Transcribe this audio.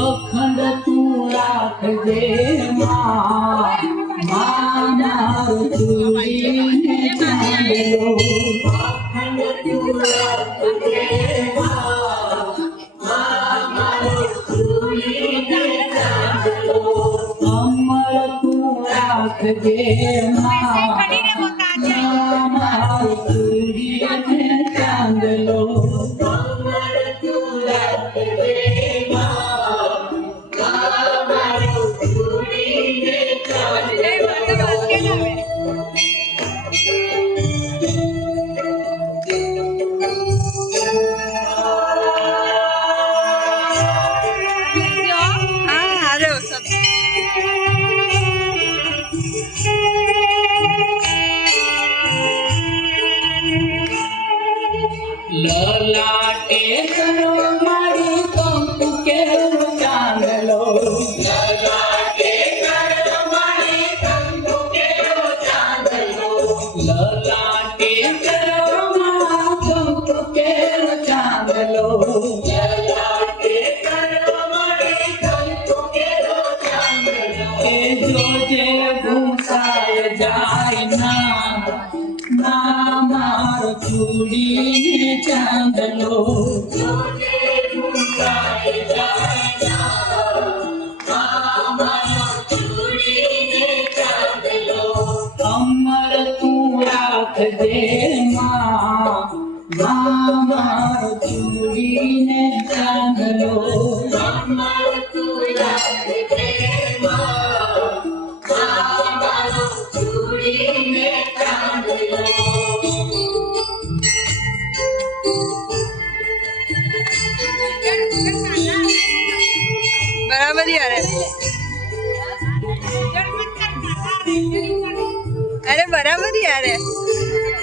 અખંડ તું રાખજે મારો ચૂડીને ચાંદલો અખંડ તું રાખજે મારો ચૂડીને ચાંદલો અમર તું રાખજે મારો ચૂડીને ચાંદલો અમર તું રાખજે લલાટે કરો મારી કંકુ કેરો ચાંદલો લલાટે કરો મારી કંકુ કેરો ચાંદલો લલાટે કરો મારા કંકુ કેરો ચાંદલો લલાટે કરો મારી કંકુ કેરો ચાંદલો એ જોજે ભૂસાય જાય ના મારો ચૂડીને ચાંદલો જોજે ભૂસાય જાય મારો ચૂડીને ચાંદલો અમર તું રાખજે મારો ચૂડીને ચાંદલો અમર તું રાખજે મારો ચૂડીને ચાંદલો बराबर यार है। अरे बराबर यार है।